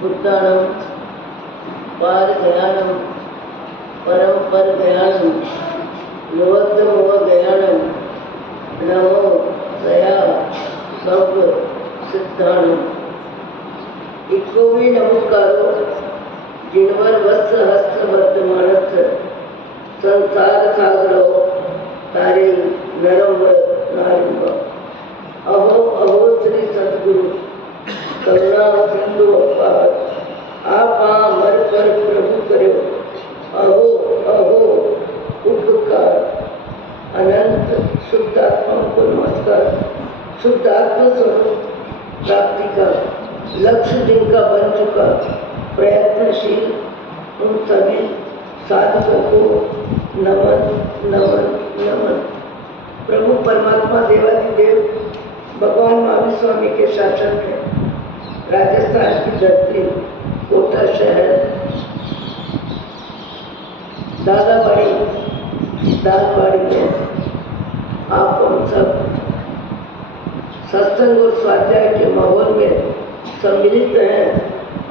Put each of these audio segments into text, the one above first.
उत्तानम पार ज्ञानम परम पर ज्ञानम लोकम ज्ञानम नमो दया सब सिद्धानम। इको भी नमस्कारो जिनवर वस्त्र हस्त वर्तमानस्थ संसार सागरो तारे नरम नारिम। अहो अहो श्री सद्गुरु करुणा सिंधु अपार आप मर पर प्रभु करो। अहो अहो उपकार अनंत शुद्धात्मा को नमस्कार। शुद्धात्मा स्वरूप प्राप्ति का लक्ष्य जिनका बन चुका प्रयत्नशील उन सभी साधकों को नमन नमन नमन। प्रभु परमात्मा देवाधिदेव भगवान महावीर स्वामी के शासन में राजस्थान की धरती कोटा शहर दादाबाड़ी में आप हम सब सत्संग और स्वाध्याय के माहौल में सम्मिलित हैं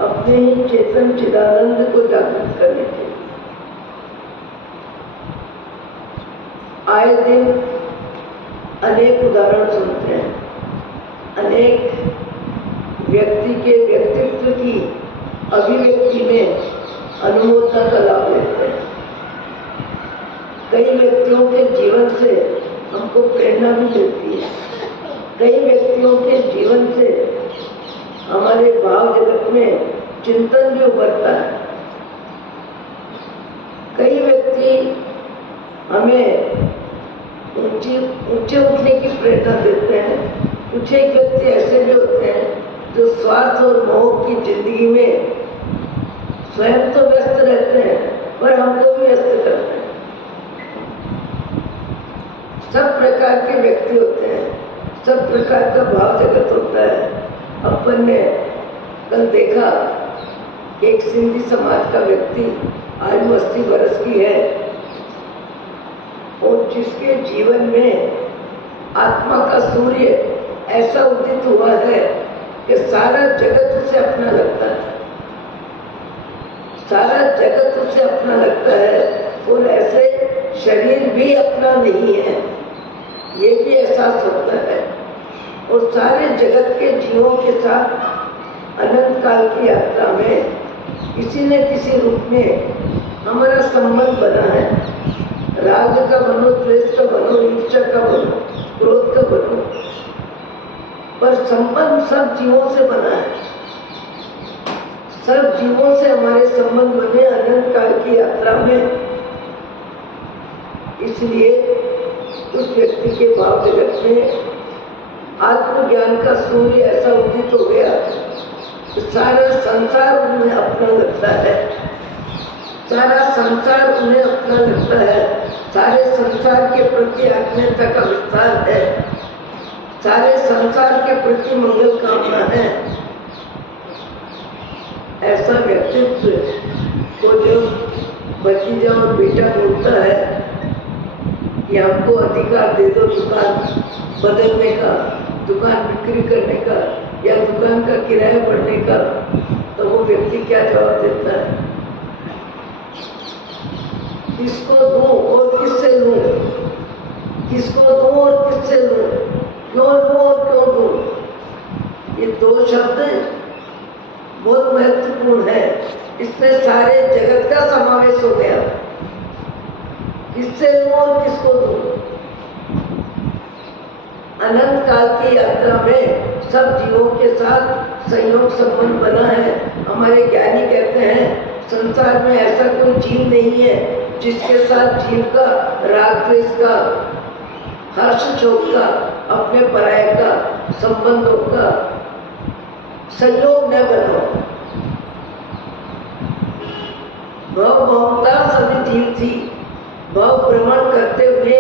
अपने ही चेतन चिदानंद को जागृत करने के लिए। आए दिन अनेक उदाहरण सुनते हैं, अनेक व्यक्ति के व्यक्तित्व की अभिव्यक्ति में अनुमोदना का लाभ लेते हैं। कई व्यक्तियों के जीवन से हमको प्रेरणा भी मिलती है, कई व्यक्तियों के जीवन से हमारे भाव जगत में चिंतन भी उभरता है। कई व्यक्ति हमें ऊंचे उठने की प्रेरणा देते हैं। कुछ एक व्यक्ति ऐसे भी होते हैं जो स्वार्थ और मोह की जिंदगी में स्वयं तो व्यस्त रहते हैं पर हमको भी व्यस्त करते हैं। सब प्रकार के व्यक्ति होते हैं, सब प्रकार का भाव जगत होता है। अपन ने कल देखा कि एक सिंधी समाज का व्यक्ति आयु 80 वर्ष की है और जिसके जीवन में आत्मा का सूर्य ऐसा उदित हुआ है कि सारा जगत उसे अपना लगता है, सारा जगत उसे अपना लगता है और ऐसे शरीर भी अपना नहीं है, ये भी एहसास होता है। और सारे जगत के जीवों के साथ अनंत काल की यात्रा में किसी न किसी रूप में हमारा संबंध बना है। राग का बनो, द्वेष का बनो, ईर्ष्या का बनो, क्रोध का बनो, पर संबंध सब जीवों से बना है। सब जीवों से हमारे संबंध बने अनंत काल की यात्रा में। इसलिए उस व्यक्ति के भाव जगत में आत्मज्ञान का सूर्य ऐसा उदित हो गया कि सारा संसार उन्हें अपना लगता है, सारा संसार उन्हें अपना लगता है, सारे संसार के प्रति आत्मीयता का विस्तार है, सारे संसार के प्रति मंगल कामना है। ऐसा व्यक्तित्व को जब भतीजा और बेटा बोलता है कि हमको अधिकार दे दो दुकान बदलने का, दुकान बिक्री करने का या दुकान का किराया बढ़ने का, तो वो व्यक्ति क्या जवाब देता है? किसको दूं और किससे लूं, किसको दूं और किससे लूं, क्यों लूं और क्यों दूं? ये दो शब्द बहुत महत्वपूर्ण है। इसमें सारे जगत का समावेश हो गया। किससे लूं और किसको दूं? अनंत काल की यात्रा में सब जीवों के साथ संयोग संबंध बना है। हमारे ज्ञानी कहते हैं संसार में ऐसा कोई जीव नहीं है जिसके साथ जीव का राग द्वेष का, हर्ष शोक का, अपने पराये का, संबंधों का संयोग न बनो। भव ममता सभी जीव थी। भव भ्रमण करते हुए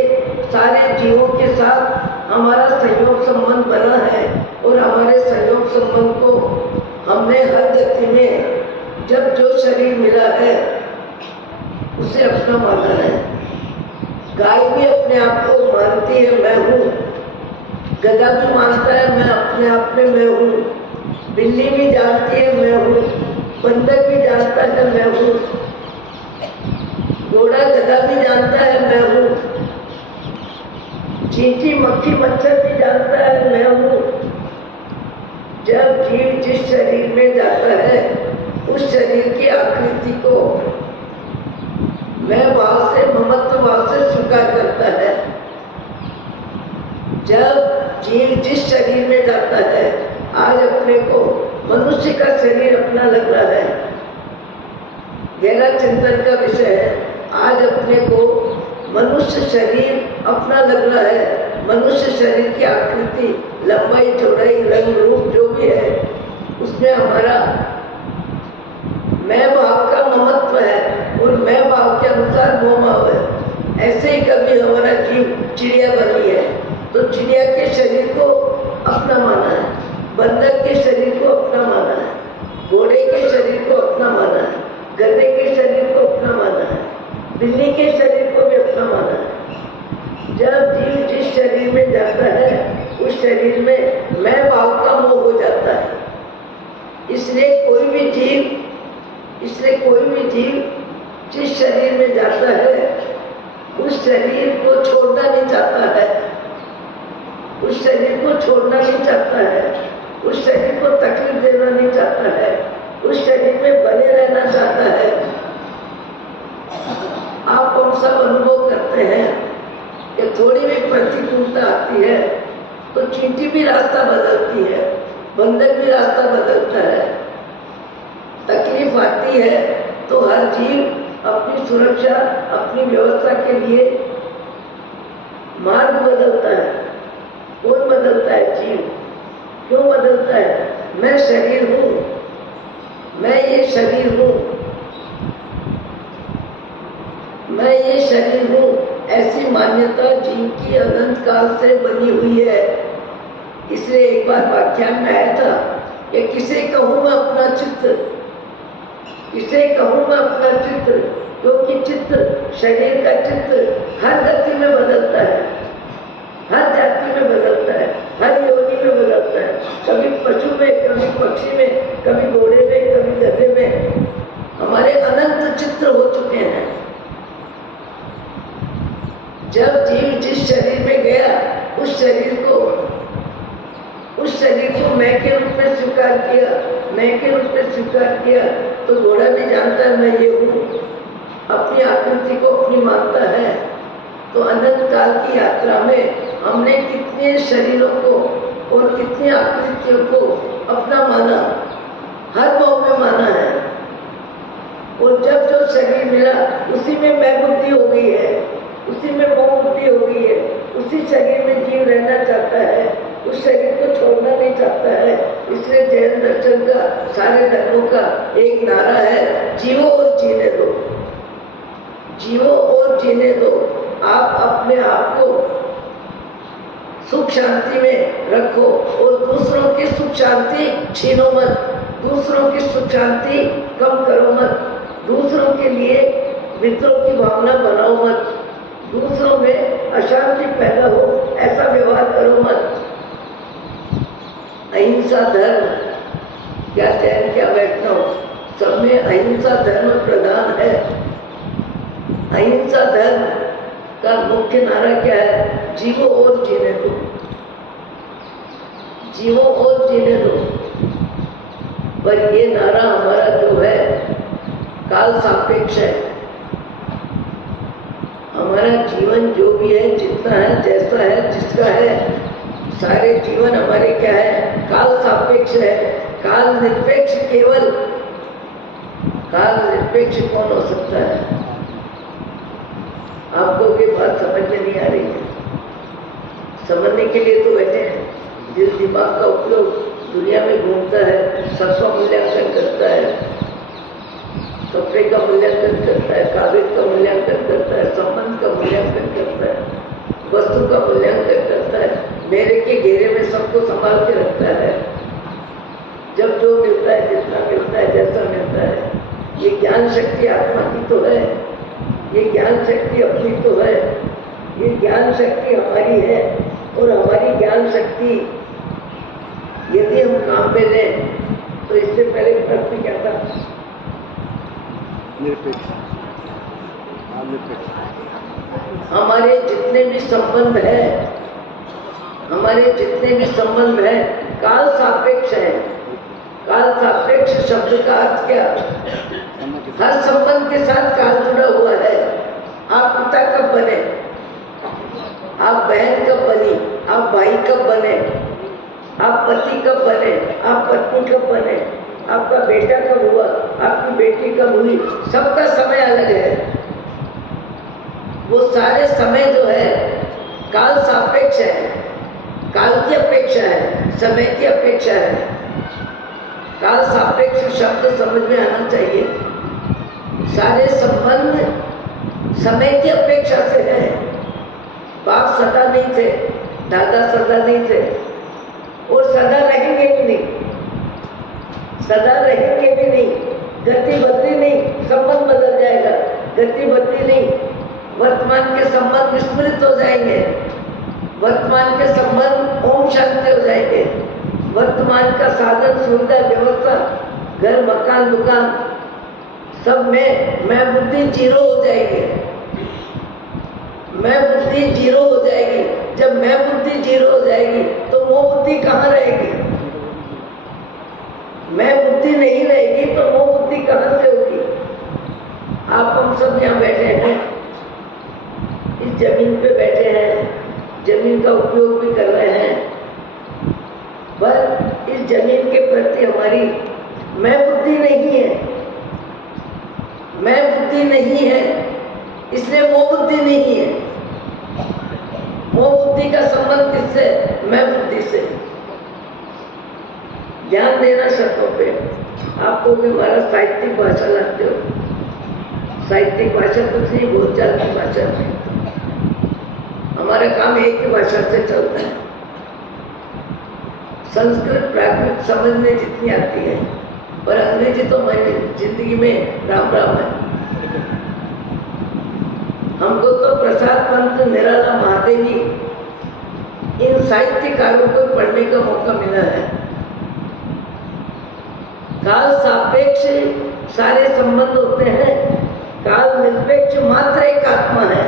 सारे जीवों के साथ हमारा संयोग संबंध बना है और हमारे संयोग संबंध को हमने हर गति में जब जो शरीर मिला है उसे अपना माना है। गाय भी अपने आप को मानती है मैं हूँ, गधा भी मानता है मैं अपने आप में मैं हूँ, बिल्ली भी जानती है मैं हूँ, बंदर भी जानता है मैं हूँ, घोड़ा गधा भी जानता है मैं हूँ, चींटी मक्खी मच्छर भी जानता है मैं हूँ। जब जीव जिस शरीर में जाता है उस शरीर की आकृति को मैं भाव से, ममत्व भाव से स्वीकार करता है। जब जीव जिस शरीर में जाता है, आज अपने को मनुष्य का शरीर अपना लग रहा है, गहरा चिंतन का विषय है। आज अपने को मनुष्य शरीर अपना लग रहा है। मनुष्य शरीर की आकृति, लंबाई, चौड़ाई, रंग, रूप जो भी है, उसमें हमारा मैं भाव का ममत्व है और मैं भाव के अनुसार मोह भाव है। ऐसे ही कभी हमारा जीव चिड़िया बनी है तो चिड़िया के शरीर को अपना माना है, बंदर के शरीर को अपना माना है, घोड़े के शरीर को अपना माना है, गधे के शरीर को अपना माना है, बिल्ली के शरीर को भी अपना माना है। जब जीव जिस शरीर में जाता है उस शरीर में मैं भाव का मोह हो जाता है। इसलिए कोई भी जीव जिस शरीर में जाता है उस शरीर को छोड़ना नहीं चाहता है, उस शरीर को छोड़ना नहीं चाहता है, उस शरीर को तकलीफ देना नहीं चाहता है, उस शरीर में बने रहना चाहता है। आप कौन सा अनुभव करते हैं कि थोड़ी भी प्रतिकूलता आती है तो चींटी भी रास्ता बदलती है, बंदर भी रास्ता बदलता है। तकलीफ आती है तो हर जीव अपनी सुरक्षा, अपनी व्यवस्था के लिए मार्ग बदलता है। कौन बदलता है? जीव। क्यों बदलता है? मैं शरीर हूँ, मैं ये शरीर हूँ, मैं ये शरीर हूँ, ऐसी मान्यता जीव की अनंत काल से बनी हुई है। इसलिए एक बार व्याख्यान में आया था कि किसे कहूँ मैं अपना चित्र, किसे कहूँ मैं अपना चित्र, क्योंकि चित्र, शरीर का चित्र हर गति में बदलता है, हर जाति में बदलता है, हर योनि में बदलता है। कभी पशु में, कभी पक्षी में, कभी घोड़े में, कभी गधे में। हमारे अनंत चित्र हो चुके हैं। जब जीव जिस शरीर में गया उस शरीर को मैं के रूप में स्वीकार किया, मैं के रूप में स्वीकार किया तो घोड़ा भी जानता है मैं ये हूँ, अपनी आकृति को अपनी मानता है। तो अनंत काल की यात्रा में हमने कितने शरीरों को और कितनी आकृतियों को अपना माना, हर भाव में माना है। और जब जो शरीर मिला उसी में मैं बुद्धि हो गई है, उसी में मोह बुद्धि हो गई है, उसी शरीर में जीव रहना चाहता है, उस शरीर को छोड़ना नहीं चाहता है। इसलिए जैन दर्शन का, सारे धर्मों का एक नारा है, जियो और जीने दो, जियो और जीने दो। आप अपने आप को सुख शांति में रखो और दूसरों की सुख शांति छीनो मत, दूसरों की सुख शांति कम करो मत, दूसरों के लिए मित्रों की भावना बनाओ मत, दूसरों में अशांति पैदा हो ऐसा व्यवहार करो मत। अहिंसा धर्म, क्या चैन क्या वैष्णव, सब में अहिंसा धर्म प्रधान है। अहिंसा धर्म का मुख्य नारा क्या है? जीवो और जीने दो, जीवो और जीने दो। पर ये नारा हमारा जो है काल सापेक्ष है। हमारा जीवन जो भी है, जितना है, जैसा है, जिसका है, सारे जीवन हमारे क्या है? काल सापेक्ष है। काल निरपेक्ष केवल, काल निरपेक्ष कौन हो सकता है? आपको ये बात समझ में नहीं आ रही है? समझने के लिए तो बैठे हैं। जिस दिमाग का उपयोग दुनिया में घूमता है, सत्व मूल्यांकन करता है, कपड़े का मूल्यांकन करता है, कागज का मूल्यांकन करता है, संबंध का मूल्यांकन करता है, वस्तु का मूल्यांकन करता है, मेरे के घेरे में सबको संभाल के रखता है। जब जो मिलता है, जितना मिलता है, जैसा मिलता है, ये ज्ञान शक्ति आत्मा की तो है, ये ज्ञान शक्ति अपनी तो है, ये ज्ञान शक्ति हमारी है। और हमारी ज्ञान शक्ति यदि हम काम में लें तो इससे पहले प्रश्न क्या था? निरपेक्ष। हमारे जितने भी संबंध है, हमारे जितने भी संबंध है काल सापेक्ष है। काल सापेक्ष शब्द का अर्थ क्या? हर संबंध के साथ काल जुड़ा हुआ है। आप पिता कब बने? आप बहन कब बनी? आप भाई कब बने? आप पति कब बने? आप पत्नी कब बने? आपका बेटा कब हुआ? आपकी बेटी कब हुई? सबका समय अलग है। वो सारे समय जो है काल सापेक्ष है, काल की अपेक्षा है, समय की अपेक्षा है। काल सापेक्ष शब्द समझ में आना चाहिए। सारे संबंध समय की अपेक्षा से है। बाप सदा नहीं थे, दादा सदा नहीं थे और सदा रहेंगे भी नहीं, सदा रहेंगे भी नहीं। गति बदली नहीं, संबंध बदल जाएगा। गति बदली नहीं, वर्तमान के संबंध विस्मृत हो जाएंगे। वर्तमान के संबंध ओम शांति हो जाएंगे। वर्तमान का साधन सुविधा व्यवस्था, घर मकान दुकान, सब में मैं बुद्धि जीरो हो जाएगी। मैं बुद्धि जीरो हो जाएगी। जब मैं बुद्धि जीरो हो जाएगी तो वो बुद्धि कहाँ रहेगी? मैं बुद्धि नहीं रहेगी तो वो बुद्धि कहाँ से होगी? आप हम सब यहाँ बैठे हैं, इस जमीन पे बैठे हैं, जमीन का उपयोग भी कर रहे हैं, पर इस जमीन के प्रति हमारी मैं बुद्धि नहीं है। मैं बुद्धि नहीं है इसलिए वो बुद्धि नहीं है। वो बुद्धि का संबंध किससे? मैं बुद्धि से। ध्यान देना शब्दों पे। आपको भी हमारा साहित्यिक भाषा लगते हो। साहित्यिक भाषा कुछ नहीं, बोलचाल की भाषा नहीं। हमारा काम एक ही भाषा से चलता है। संस्कृत प्राकृत समझने जितनी आती है, पर अंग्रेजी तो हमारी जिंदगी में राम राम है। हमको तो प्रसाद पंत, निराला महादेवी, इन साहित्यकारों को पढ़ने का मौका मिला है। काल सापेक्ष सारे संबंध होते हैं, काल निरपेक्ष मात्र एक आत्मा है।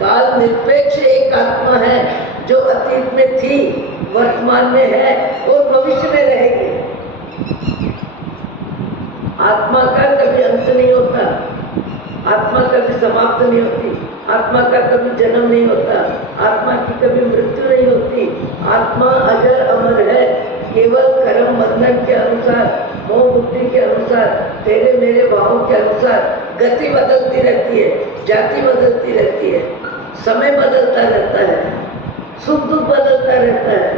काल निरपेक्ष एक आत्मा है जो अतीत में थी, वर्तमान में है और भविष्य में रहेगी। आत्मा का कभी अंत नहीं होता, आत्मा कभी समाप्त नहीं होती, आत्मा का कभी जन्म नहीं होता, आत्मा की कभी मृत्यु नहीं होती। आत्मा अजर अमर है। केवल कर्म बंधन के अनुसार, मोह बुद्धि के अनुसार, तेरे मेरे भावों के अनुसार गति बदलती रहती है, जाति बदलती रहती है, समय बदलता रहता है, सुख दुख बदलता रहता है।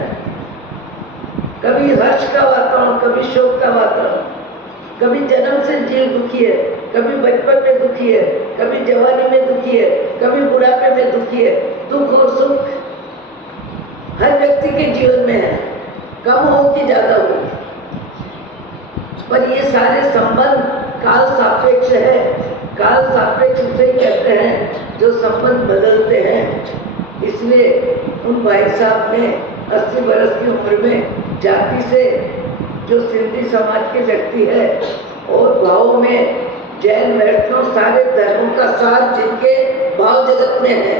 कभी हर्ष का वातावरण, कभी शोक का वातावरण, कभी जन्म से जीव दुखी है, कभी बचपन में दुखी है, कभी जवानी में दुखी है, कभी बुढ़ापे में दुखी है। दुख और सुख हर व्यक्ति के जीवन में है, कम हो कि ज्यादा हो, पर ये सारे संबंध काल सापेक्ष है। काल सापेक्ष उसे ही कहते हैं जो संबंध बदलते हैं। इसलिए उन भाई साहब ने 80 वर्ष की उम्र में जाति से, जो सिंधी समाज के व्यक्ति है, और भाव में जैन वैष्णव सारे धर्मों का सार जिनके भाव जगत में है,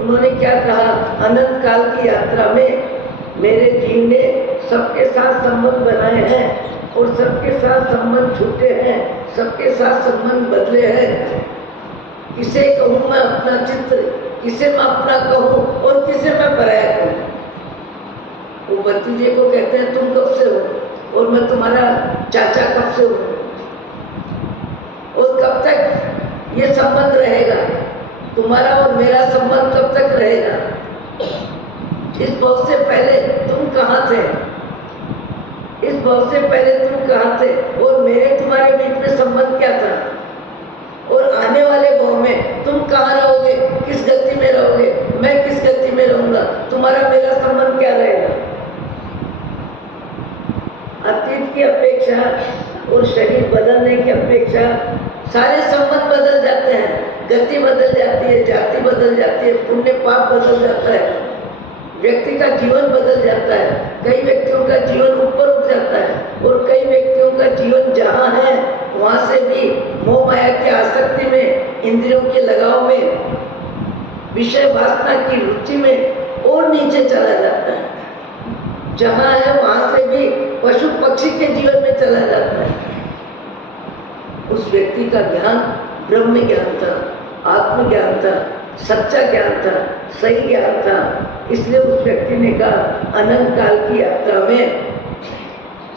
उन्होंने क्या कहा? अनंत काल की यात्रा में मेरे जीव ने सबके साथ संबंध बनाए हैं और सबके साथ संबंध छूटे हैं, सबके साथ संबंध बदले हैं। किसे कहूँ मैं अपना चित्र, किसे मैं अपना कहूँ और किसे मैं पराया कहूँ। वो भतीजे को कहते हैं तुम कब से हो और मैं तुम्हारा चाचा कब से हूँ, और कब तक ये संबंध रहेगा? तुम्हारा और मेरा संबंध कब तक रहेगा? इस भाव से पहले तुम कहाँ थे? इस भाव से पहले तुम कहाँ थे और मेरे तुम्हारे बीच में संबंध क्या था? और आने वाले भाव में तुम कहाँ रहोगे, किस गति में रहोगे, मैं किस गति में रहूंगा, तुम्हारा मेरा संबंध क्या रहेगा? अतीत की अपेक्षा और शरीर बदलने की अपेक्षा सारे संबंध बदल जाते हैं। गति बदल जाती है, जाति बदल जाती है, पुण्य पाप बदल जाता है, व्यक्ति का जीवन बदल जाता है। कई व्यक्तियों का जीवन ऊपर उठ जाता है और कई व्यक्तियों का जीवन जहाँ है वहाँ से भी मोह माया की आसक्ति में, इंद्रियों के लगाव में, विषय वासना की रुचि में और नीचे चला जाता है। जहाँ है वहाँ से भी पशु पक्षी के जीवन में चला जाता है। उस व्यक्ति का ज्ञान ब्रह्म ज्ञान था, आत्मज्ञान था, सच्चा ज्ञान था, सही ज्ञान था। इसलिए उस व्यक्ति ने कहा अनंत काल की यात्रा में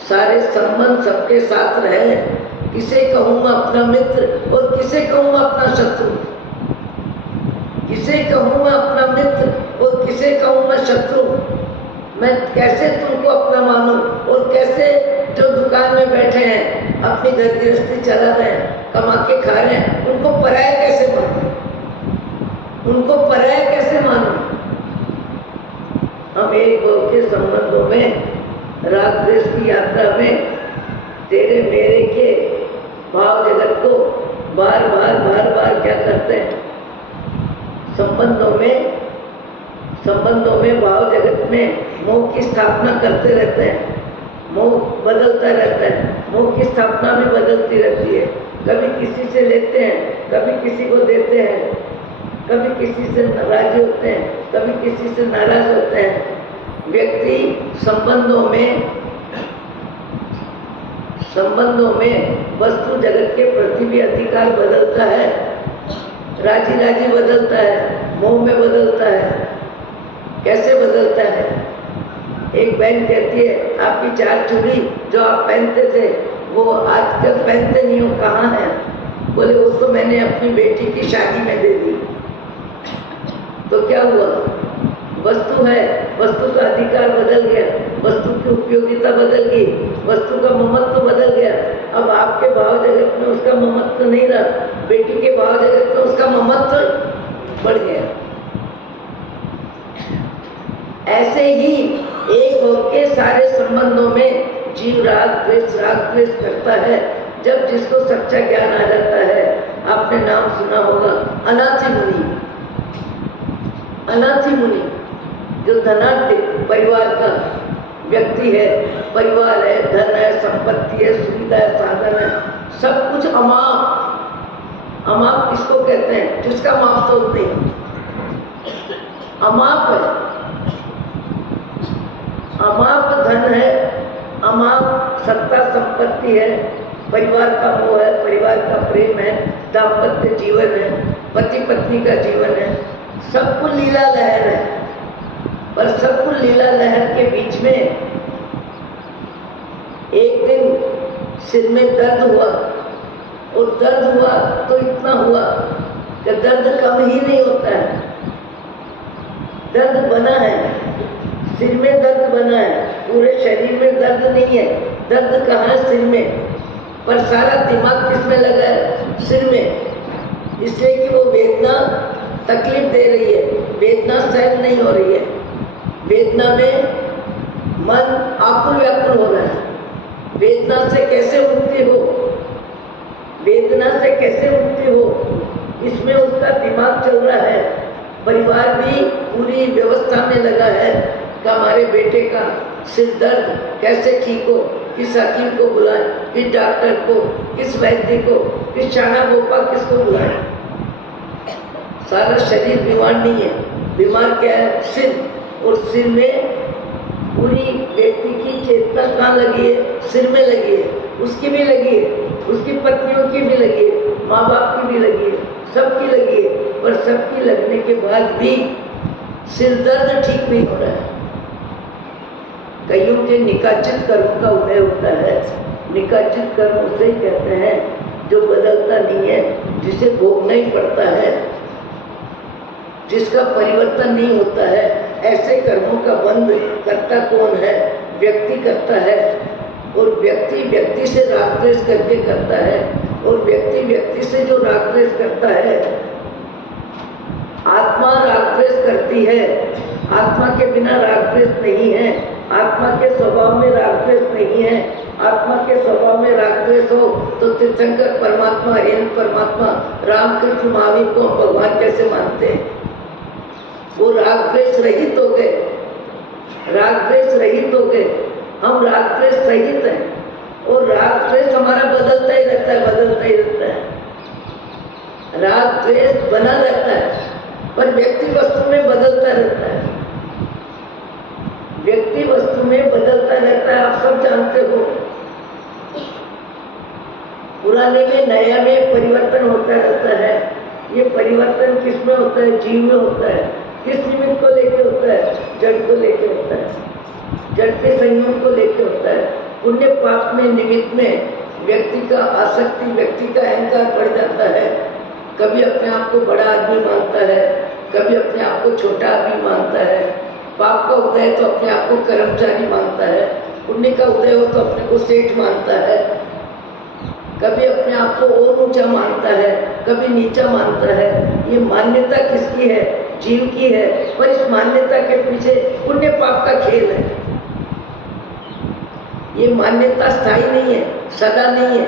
सारे संबंध सबके साथ रहे, किसे कहूँ मैं अपना मित्र और किसे कहूँ मैं अपना शत्रु, किसे कहूँ मैं अपना मित्र और किसे कहूँ मैं शत्रु। मैं कैसे तुमको अपना मानूं और कैसे जो दुकान में बैठे हैं अपनी घर गृहस्थी चला रहे हैं, कमा के खा रहे हैं, उनको पराया कैसे मानूं, उनको पराया कैसे मानूं। हम एक के संबंधों में, राग द्वेष की यात्रा में तेरे मेरे के भाव जगत को बार बार क्या करते हैं, संबंधों में भाव जगत में मोह की स्थापना करते रहते हैं। मोह बदलता रहता है, मोह की स्थापना भी बदलती रहती है। कभी किसी से लेते हैं, कभी किसी को देते हैं, कभी किसी से राजी होते हैं, कभी किसी से नाराज होते हैं। व्यक्ति संबंधों में वस्तु जगत के प्रति भी अधिकार बदलता है, राजी बदलता है, मोह में बदलता है। कैसे बदलता है? एक बहन कहती है आपकी 4 चूड़ी जो आप पहनते थे वो आजकल पहनते नहीं हो, कहाँ है? बोले वो तो मैंने अपनी बेटी की शादी में दे दी। तो क्या हुआ? वस्तु है, वस्तु का अधिकार बदल गया, वस्तु की उपयोगिता बदल गई, वस्तु का ममत्व बदल गया। अब आपके भाव जगत में उसका ममत्व नहीं रहा, बेटी के भाव जगत में उसका ममत्व बढ़ गया। ऐसे ही एक होके सारे संबंधों में जीव राग द्वेष करता है। जब जिसको सच्चा ज्ञान आ जाता है, आपने नाम सुना होगा अनाथी मुनि जो धनाढ्य परिवार का व्यक्ति है, परिवार है, धन है, संपत्ति है, सुविधा है, साधन है, सब कुछ अमाप किसको कहते हैं? जिसका माप तो नहीं, अमाप है, अमाप धन है, अमाप सत्ता संपत्ति है, परिवार का मोह है, परिवार का प्रेम है, दाम्पत्य जीवन है, पति पत्नी का जीवन है, सब कुछ लीला लहर है। पर सब कुछ लीला लहर के बीच में एक दिन सिर में दर्द हुआ, और दर्द हुआ तो इतना हुआ कि दर्द कम ही नहीं होता है, दर्द बना है, सिर में दर्द बना है, पूरे शरीर में दर्द नहीं है। दर्द कहाँ है? सिर में। पर सारा दिमाग किसमें लगा है? सिर में। इसलिए कि वो वेदना तकलीफ दे रही है, वेदना सहन नहीं हो रही है, वेदना में मन आकुल व्याकुल हो रहा है। वेदना से कैसे मुक्ति हो, वेदना से कैसे मुक्ति हो, इसमें उसका दिमाग चल रहा है। परिवार भी पूरी व्यवस्था में लगा है कि हमारे बेटे का सिर दर्द कैसे ठीक हो, किस हकीम को बुलाएं, किस डॉक्टर को, किस वैद्य को, किस शाना गोपा किसको बुलाएं। सारा शरीर बीमार नहीं है, बीमार क्या है? सिर। और सिर में पूरी व्यक्ति की चेतना कहाँ लगी है? सिर में लगी है। उसकी भी लगी है, उसकी पत्नियों की भी लगी है, माँ बाप की भी लगी है, सबकी लगी है। पर सबकी लगने के बाद भी सिर दर्द ठीक नहीं हो रहा है। कईयों के निकाचित कर्म का उदय होता है। निकाचित कर्म उसे ही कहते हैं जो बदलता नहीं है, जिसे भोगना ही पड़ता है, जिसका परिवर्तन नहीं होता है। ऐसे कर्मों का बंध करता कौन है? व्यक्ति करता है। और व्यक्ति व्यक्ति से राग द्वेष करके करता है, और व्यक्ति व्यक्ति से जो राग द्वेष करता है, आत्मा राग द्वेष करती है। आत्मा के बिना राग द्वेष नहीं है, आत्मा के स्वभाव में राग द्वेष नहीं है। आत्मा के स्वभाव में राग द्वेष हो तो तीर्थंकर परमात्मा, हेम परमात्मा, रामकृष्ण महावीर को भगवान कैसे मानते हैं? वो राग द्वेष रहित हो गए, राग द्वेष रहित हो गए, हम राग द्वेष रहित हैं। और राग द्वेष हमारा बदलता ही रहता है, बदलता ही रहता है। राग द्वेष बना रहता है, पर व्यक्ति वस्तु में बदलता रहता है। व्यक्ति वस्तु में बदलता रहता है, आप सब जानते हो। पुराने में नया में परिवर्तन होता रहता है। ये परिवर्तन किस में होता है? जीव में होता है। किस निमित्त को लेके होता है? जड़ को लेके होता है, जड़ के संयोग को लेके होता है। पुण्य पाप में निमित्त में व्यक्ति का आसक्ति, व्यक्ति का अहंकार बढ़ जाता है। कभी अपने आप को बड़ा आदमी मानता है, कभी अपने आप को छोटा आदमी मानता है। पाप का उदय तो अपने आप को कर्मचारी मानता है, पुण्य का उदय हो तो अपने को सेठ मानता है। कभी अपने आप को और ऊंचा मानता है, कभी नीचा मानता है। ये मान्यता किसकी है? जीव की है। पर इस मान्यता के पीछे पुण्य पाप का खेल है। ये मान्यता स्थायी नहीं है, सदा नहीं है।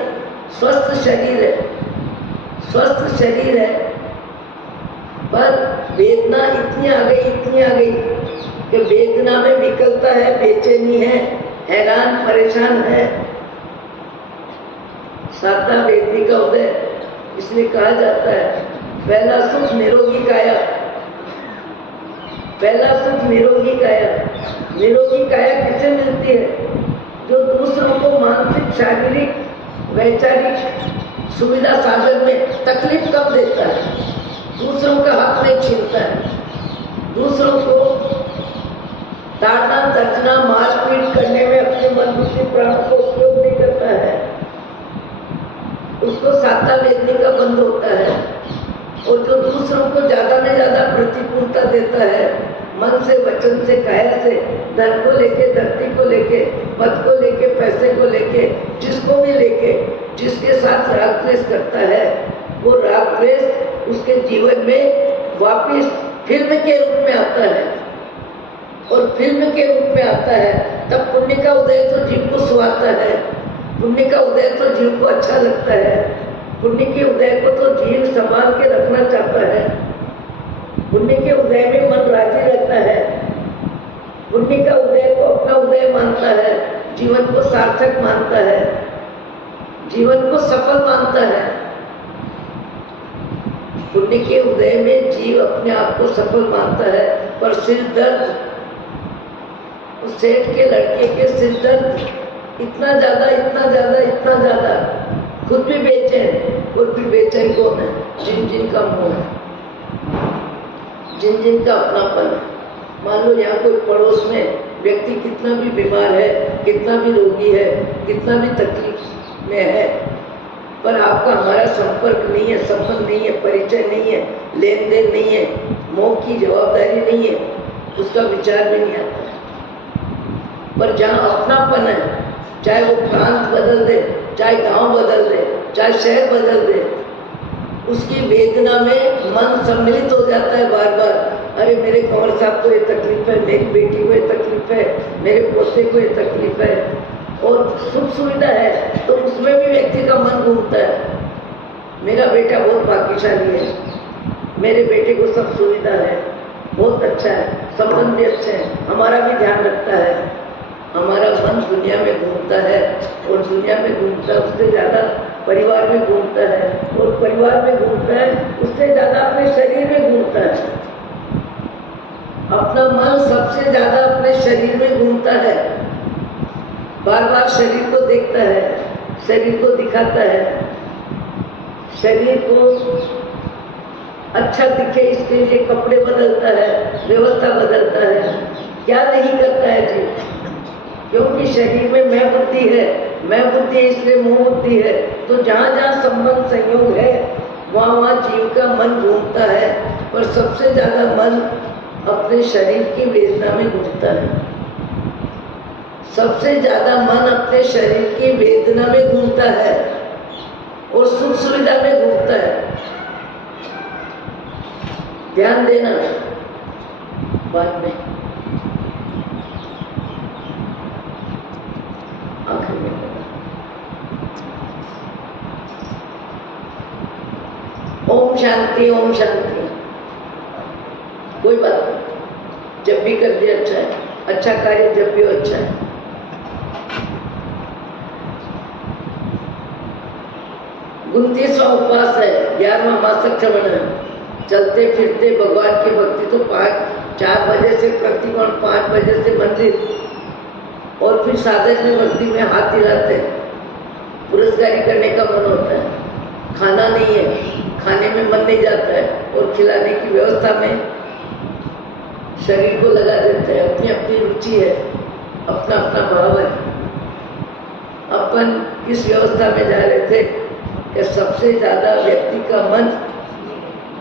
स्वस्थ शरीर है, स्वस्थ शरीर है, पर वेदना इतनी आ गई, इतनी आ गई कि वेदना में विकलता है, बेचैनी है, हैरान परेशान है। सातवां वेदनी का उदय, इसलिए कहा जाता है पहला सुख निरोगी काया, पहला सुख निरोगी काया। निरोगी काया किसे मिलती है? जो दूसरों को मानसिक, शारीरिक, वैचारिक सुविधा साधन में तकलीफ कम देता है, दूसरों का हक नहीं छीनता है, दूसरों को ताड़ना तड़ना मारपीट करने में अपने मन बुद्धि प्राण को उपयोग नहीं करता है, उसको सातवां वेदनी का बंध होता है। और जो दूसरों को ज्यादा में ज्यादा प्रतिकूलता देता है, मन से, वचन से, काया से, धन को लेके, धरती को लेके, पद को लेके, पैसे को लेके, जिसको भी लेके, जिसके साथ राग द्वेष करता है, वो राग द्वेष उसके जीवन में वापिस फिल्म के रूप में आता है। और फिल्म के रूप में आता है तब पुण्य का उदय तो जीव को सुहाता है, पुण्य का उदय तो जीव को अच्छा लगता है, पुण्य के उदय को तो जीव संभाल के रखना चाहता है, पुण्य के उदय में मन राजी रहता है, पुण्य का उदय को अपना उदय मानता है, जीवन को सार्थक मानता है, जीवन को सफल मानता है। पुण्य के उदय में जीव अपने आप को सफल मानता है, पर सिर दर्द, उस सेठ के लड़के के सिर दर्द इतना ज्यादा, इतना ज्यादा, इतना ज्यादा, खुद भी बेचैन। और भी बेचैन कौन है? जिन जिन का मोह है, जिन जिन का अपनापन है। मान लो यहाँ कोई पड़ोस में व्यक्ति कितना भी बीमार है, कितना भी रोगी है, कितना भी तकलीफ में है, पर आपका हमारा संपर्क नहीं है, संबंध नहीं है, परिचय नहीं है, लेन देन नहीं है, मोह की जवाबदारी नहीं है, उसका विचार भी नहीं आता है। पर जहाँ अपनापन है, चाहे वो प्रांत बदल दे, चाहे गांव बदल दे, चाहे शहर बदल दे, उसकी वेदना में मन सम्मिलित हो जाता है बार बार। अरे मेरे कंवर साहब को ये तकलीफ है, मेरी बेटी को ये तकलीफ है, मेरे पोते को ये तकलीफ है, और सुख सुविधा है तो उसमें भी व्यक्ति का मन घूमता है। मेरा बेटा बहुत भाग्यशाली है, मेरे बेटे को सब सुविधा है, बहुत अच्छा है, संबंध भी अच्छे हैं, हमारा भी ध्यान रखता है। हमारा मन दुनिया में घूमता है, और दुनिया में घूमता है, उससे ज़्यादा परिवार में घूमता है, और परिवार में घूमता है, उससे ज़्यादा अपने शरीर में घूमता है। अपना मन सबसे ज़्यादा अपने शरीर में घूमता है, बार बार शरीर को देखता है, शरीर को दिखाता है, शरीर को अच्छा दिखे इसके लिए कपड़े बदलता है, व्यवस्था बदलता है। क्या नहीं करता है जी? क्योंकि शरीर में मैं बुद्धि है, मैं बुद्धि है, इसलिए मोह बुद्धि है। तो जहाँ जहाँ संबंध संयोग है, वहाँ वहाँ जीव का मन घूमता है, पर सबसे ज्यादा मन अपने शरीर की वेदना में घूमता है। सबसे ज्यादा मन अपने शरीर की वेदना में घूमता है और सुख सुविधा में घूमता है। ध्यान देना बाद में, आखिर में ओम शांति, ओम शांति। कोई बात नहीं, जब भी कर दिया अच्छा है। अच्छा कार्य जब भी हो अच्छा है। उनतीसवां उपवास है, 11वां मासक श्रवण। चलते फिरते भगवान की भक्ति तो 4 बजे से प्रतिकोण, 5 बजे से मंदिर, और फिर साधक में भक्ति में हाथ हिलाते हैं। पुरस्कारी करने का मन होता है, खाना नहीं है, खाने में मन नहीं जाता है, और खिलाने की व्यवस्था में शरीर को लगा देते हैं। अपनी अपनी रुचि है, अपना अपना भाव है। अपन इस व्यवस्था में जा रहे थे कि सबसे ज्यादा व्यक्ति का मन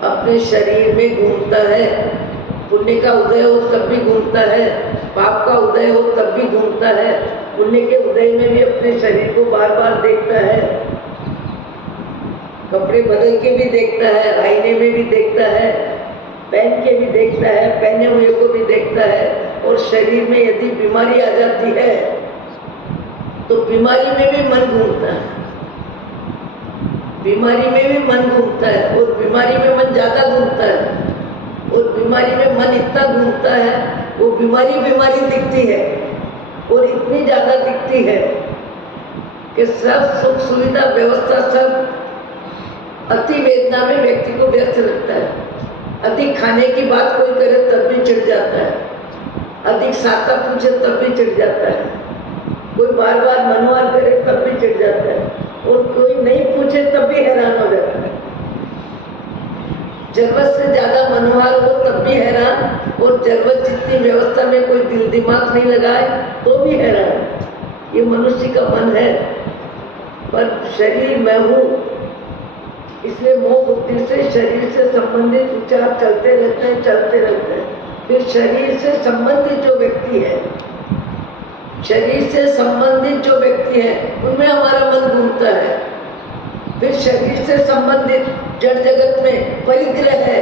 अपने शरीर में घूमता है। पुण्य का उदय हो तब भी घूमता है, पाप का उदय हो तब भी घूमता है। पुण्य के उदय में भी अपने शरीर को बार बार देखता है, कपड़े बदल के भी देखता है, आईने में भी देखता है, पहन के भी देखता है, पहने हुए को भी देखता है। और शरीर में यदि बीमारी आ जाती है तो बीमारी में भी मन घूमता है, बीमारी में भी मन घूमता है, और बीमारी में मन ज्यादा घूमता है। और बीमारी में मन इतना घूमता है, वो बीमारी बीमारी दिखती है, और इतनी ज्यादा दिखती है कि सब सुख सुविधा व्यवस्था सब अति वेदना में व्यक्ति को व्यस्त लगता है। अधिक खाने की बात कोई करे तब भी चिढ़ जाता है, अधिक साता पूछे तब भी चिढ़ जाता है, कोई बार बार मनवार करे तब भी चिढ़ जाता है, और कोई नहीं पूछे तब भी हैरान हो जाता है। जरूरत से ज्यादा मनोहार हो तब भी हैरान, और जरूरत जितनी व्यवस्था में कोई दिल दिमाग नहीं लगाए तो भी हैरान। ये मनुष्य का मन है। पर शरीर मैं हूँ, इसलिए मोह बुद्धि से शरीर से संबंधित विचार चलते रहते हैं, चलते रहते हैं। फिर शरीर से संबंधित जो व्यक्ति है, शरीर से संबंधित जो व्यक्ति है, उनमें हमारा मन घूमता है। फिर शरीर से संबंधित जड़ जगत में परिग्रह है,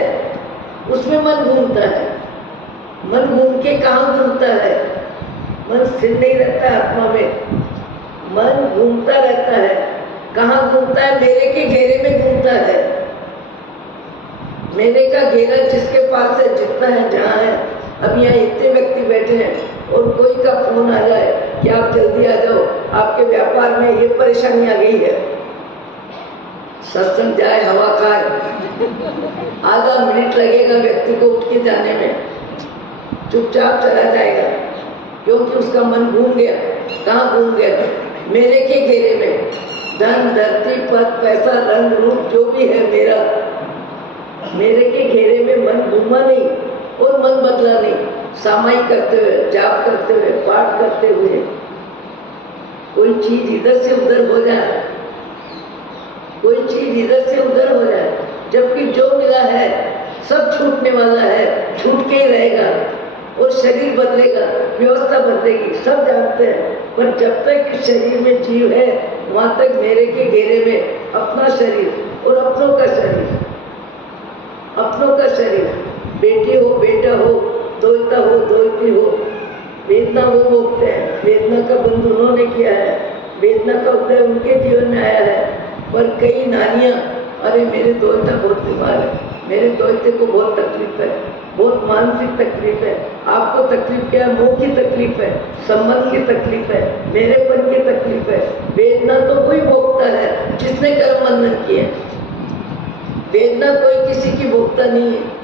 उसमें मन घूमता है। मन घूम के कहाँ घूमता है? मन स्थिर नहीं रहता आत्मा में, मन घूमता रहता है। कहाँ घूमता है? मेरे के घेरे में घूमता है। मेरे का घेरा जिसके पास है, जितना है, जहाँ है। अब यहाँ इतने व्यक्ति बैठे हैं और कोई का फोन आ जाए कि आप जल्दी आ जाओ, आपके व्यापार में ये परेशानी आ गई है, सत्संग जाए हवा खाए, आधा मिनट लगेगा व्यक्ति को उठ के जाने में, चुपचाप चला जाएगा, क्योंकि उसका मन घूम गया। कहाँ घूम गया? मेरे के घेरे में। धन, धरती, पद, पैसा, रंग, रूप जो भी है मेरा, मेरे के घेरे में मन घूमा नहीं और मन बदला नहीं। सामायिक करते हुए, जाप करते हुए, पाठ करते हुए कोई चीज इधर से उधर हो जाए, कोई चीज इधर से उधर हो जाए, जबकि जो मिला है सब छूटने वाला है, छूट के ही रहेगा, और शरीर बदलेगा, व्यवस्था बदलेगी, सब जानते हैं। पर जब तक शरीर में जीव है, वहां तक मेरे के घेरे में अपना शरीर और अपनों का शरीर, अपनों का शरीर, बेटी हो, बेटा हो, दोहिता हो, दोहिती हो, वेदना वो भोगते हैं। वेदना का बंध उन्होंने किया है, वेदना का उदय उनके जीवन में आया है। पर कई नानियां, अरे मेरे दोहिता बहुत बीमार है, मेरे दोहिते को बहुत तकलीफ है, बहुत मानसिक तकलीफ है। आपको तकलीफ क्या है? मोह की तकलीफ है, संबंध की तकलीफ है, मेरेपन की तकलीफ है। वेदना तो कोई भोगता है जिसने कर्म बंधन किए, वेदना कोई किसी की भोगता नहीं है।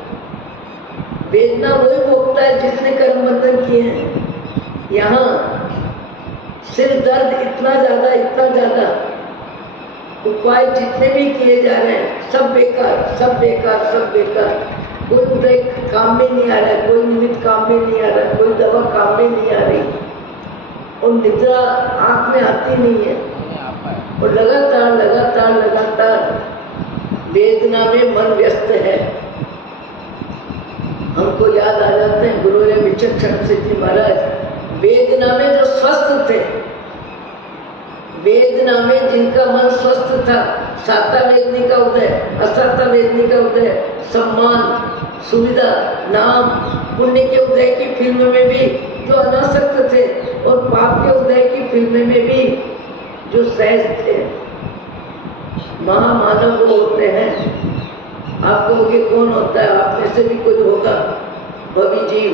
वेदना वही भोगता है जिसने कर्म बंधन किए हैं। यहाँ सिर दर्द इतना ज्यादा, इतना ज्यादा, उपाय जितने भी किए जा रहे हैं सब बेकार, सब बेकार, सब बेकार। कोई उदय काम में नहीं आ रहा है, कोई निमित्त काम में नहीं आ रहा है, कोई दवा काम में नहीं आ रही, और निद्रा आंख में आती नहीं है, और लगातार लगातार लगातार वेदना में मन व्यस्त है। हमको याद आ जाते हैं गुरु विचक्षण सिंह जी महाराज, वेदना में जो स्वस्थ थे, वेदना में जिनका मन स्वस्थ था, साता वेदनी का उदय, असाता वेदनी का उदय, सम्मान, सुविधा, नाम, पुण्य के उदय की फिल्म में भी जो अनासक्त थे, और पाप के उदय की फिल्म में भी जो सहज थे, महामानव वो होते हैं। आप कहोगे कौन होता है? आप में से भी कोई होगा भवी जीव,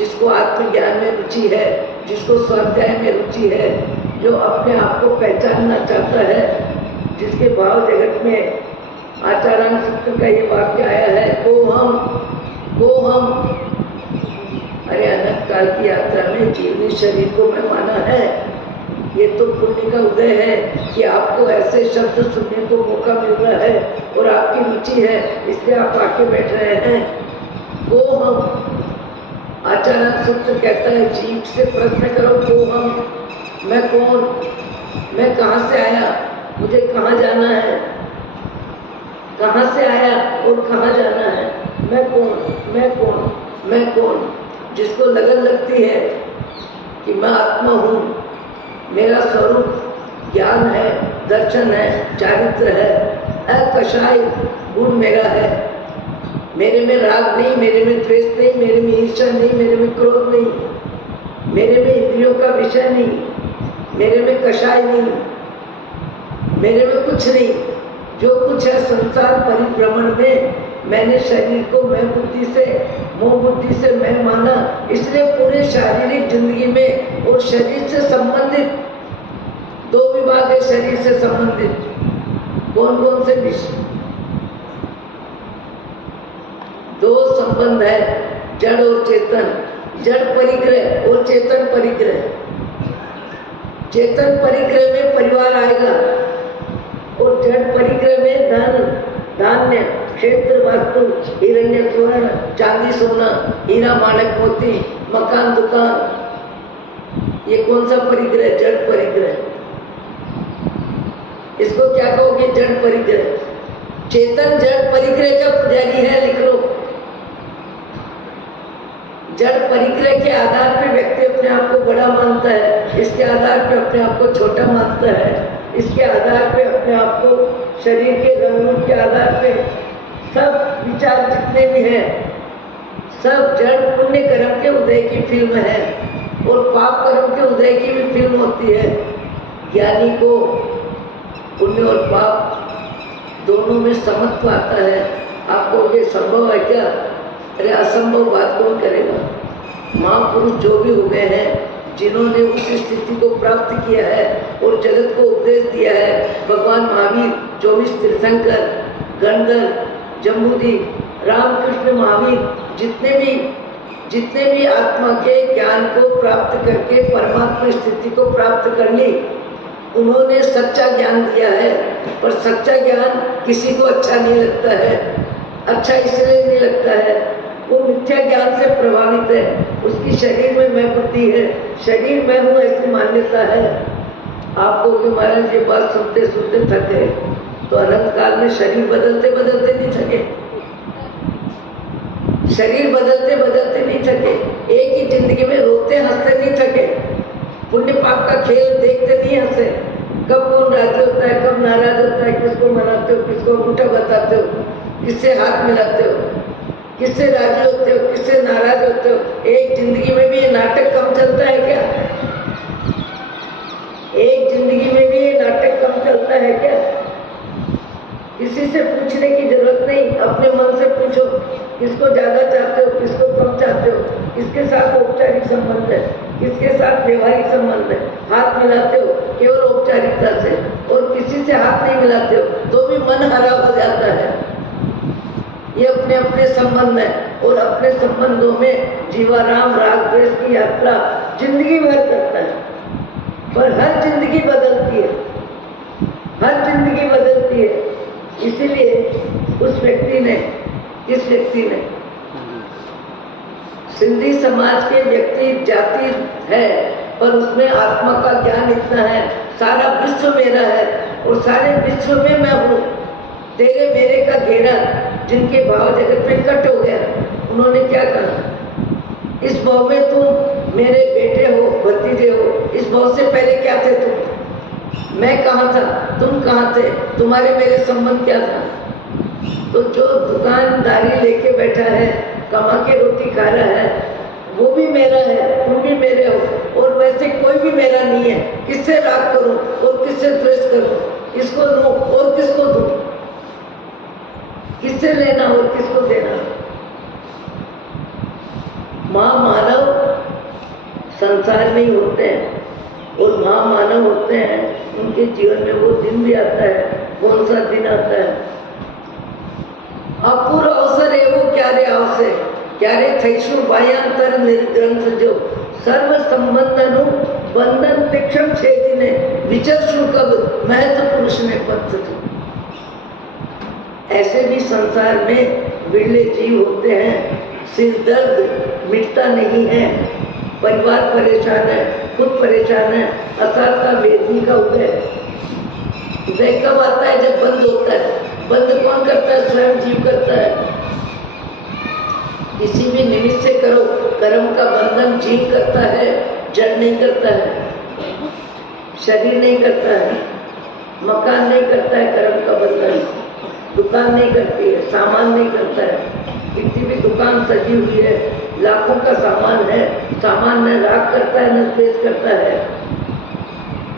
जिसको आत्मज्ञान में रुचि है, जिसको स्वाध्याय में रुचि है, जो अपने आप को पहचानना चाहता है, जिसके भाव जगत में आचार्य सूत्र का ये वाक्य आया है, को हम। अरे अनंत काल की यात्रा में जीवनी शरीर को मैं माना है, ये तो पुण्य का उदय है कि आपको ऐसे शब्द सुनने को मौका मिल रहा है और आपकी रुचि है, इसलिए आप आके बैठ रहे हैं। को हम, आचार्य सूत्र कहता है, जीव से प्रश्न करो, को हम, मैं कौन, मैं कहाँ से आया, मुझे कहाँ जाना है, कहाँ से आया और कहाँ जाना है, मैं कौन, मैं कौन, मैं कौन। जिसको लगन लगती है कि मैं आत्मा हूँ, मेरा स्वरूप ज्ञान है, दर्शन है, चारित्र है, अकषाय गुण मेरा है, मेरे में राग नहीं, मेरे में द्वेष नहीं, मेरे में ईर्ष्या नहीं, मेरे में क्रोध नहीं, मेरे में इंद्रियों का विषय नहीं, मेरे में कषाय नहीं, मेरे में कुछ नहीं। जो कुछ है संसार परिभ्रमण में मैंने शरीर को मैं बुद्धि से, मोह बुद्धि से मैं माना, इसलिए पूरे शारीरिक जिंदगी में और शरीर से संबंधित दो विभाग है। शरीर से संबंधित कौन कौन से विषय? दो संबंध है, जड़ और चेतन, जड़ परिग्रह और चेतन परिग्रह। चेतन परिग्रह में परिवार आएगा और जड़ परिग्रह में धन, धान्य, क्षेत्र, वस्तु, हिरण्य, स्वर्ण, चांदी, सोना, हीरा, माणक, मोती, मकान, दुकान। ये कौन सा परिग्रह? जड़ परिग्रह। इसको क्या कहोगे? जड़ परिग्रह। चेतन जड़ परिग्रह का पुजारी है, लिख लो। जड़ परिग्रह के आधार पर व्यक्ति अपने आप को बड़ा मानता है, इसके आधार पर अपने आप को छोटा मानता है, इसके आधार पे अपने आप को शरीर के रंग रूप के आधार पे सब विचार जितने भी हैं सब जड़ पुण्य कर्म के उदय की फिल्म है और पाप कर्म के उदय की भी फिल्म होती है। ज्ञानी को पुण्य और पाप दोनों में समत्व आता है। आपको ये संभव है क्या? अरे असंभव बात कौन करेगा? महापुरुष जो भी हो गए हैं, जिन्होंने उस स्थिति को प्राप्त किया है और जगत को उपदेश दिया है, भगवान महावीर, 24 तीर्थंकर, गणधर, जम्बूदीप, रामकृष्ण महावीर, जितने भी आत्मा के ज्ञान को प्राप्त करके परमात्मा स्थिति को प्राप्त कर ली, उन्होंने सच्चा ज्ञान दिया है। पर सच्चा ज्ञान किसी को अच्छा नहीं लगता है। अच्छा इसलिए नहीं लगता है, वो मिथ्या ज्ञान से प्रभावित है। उसकी शरीर में मैं बुद्धि है, शरीर में हूँ ऐसी मान्यता है। आपको कि महाराज ये बात सुनते सुनते थक गए, तो अनंत काल में शरीर बदलते बदलते नहीं थके, शरीर बदलते बदलते नहीं थके, एक ही जिंदगी में रोते हंसते नहीं थके, पुण्य पाप का खेल देखते नहीं हंसे। कब कौन राजी होता है, कब नाराज होता है, किसको मनाते हो, किसको अंगूठा बताते हो, किससे हाथ मिलाते हो, किससे राजी होते हो, किससे नाराज होते हो। एक जिंदगी में भी ये नाटक कम चलता है क्या? एक जिंदगी में भी ये नाटक कम चलता है क्या? किसी से पूछने की जरूरत नहीं, अपने मन से पूछो, किसको ज्यादा चाहते हो, किसको कम चाहते हो, किसके साथ औपचारिक संबंध है, किसके साथ व्यवहारिक संबंध है। हाथ मिलाते हो केवल औपचारिकता से और किसी से हाथ नहीं मिलाते हो तो भी मन हरा हो जाता है। ये अपने अपने संबंध है और अपने संबंधों में जीवाराम राग द्वेष की यात्रा जिंदगी भर करता है। पर हर जिंदगी बदलती है, हर जिंदगी बदलती है। इसीलिए उस व्यक्ति ने, इस व्यक्ति ने, सिंधी समाज के व्यक्ति जाति है पर उसमें आत्मा का ज्ञान इतना है, सारा विश्व मेरा है और सारे विश्व में मैं हूँ। तेरे मेरे का घेरा जिनके भाव जगत में कट हो गया, उन्होंने क्या कहा? इस भाव में तुम मेरे बेटे हो, भतीजे हो। इस भाव से पहले क्या थे तुम? मैं कहाँ था, तुम कहाँ थे, तुम्हारे मेरे संबंध क्या था? तो जो दुकानदारी लेके बैठा है, कमा के रोटी खा रहा है, वो भी मेरा है, तुम भी मेरे हो। और वैसे कोई भी मेरा नहीं है। किससे राग करूं और किससे द्वेष करूं, किसको लूं और किसको दूं, किससे लेना और किसको देना। माँ मानव संसार में ही होते हैं और महामानव होते हैं, उनके जीवन में वो दिन भी आता है। कौन सा दिन आता है? अपूर अवसर एवो क्यारे आवशे, क्यारे थईशु भायांतर निर्ग्रंथ जो सर्व संबंधनु बंधन तीक्षण छेदिने विचरशु कब महत्व पुरुष ने पंथ जो। ऐसे भी संसार में बिरले जीव होते हैं। सिर दर्द मिटता नहीं है, परिवार परेशान है, खुद परेशान है, असाध्य वेदनी का उदय। उदय कब आता है? जब बंद होता है। बंद कौन करता है? स्वयं जीव करता है। किसी भी निमित्त से करो, कर्म का बंधन जीव करता है, जड़ नहीं करता है, शरीर नहीं करता है, मकान नहीं करता है, कर्म का बंधन दुकान नहीं करती है, सामान नहीं करता है। कितनी भी दुकान सजी हुई है, लाखों का सामान है, सामान न राग करता है न द्वेष करता है।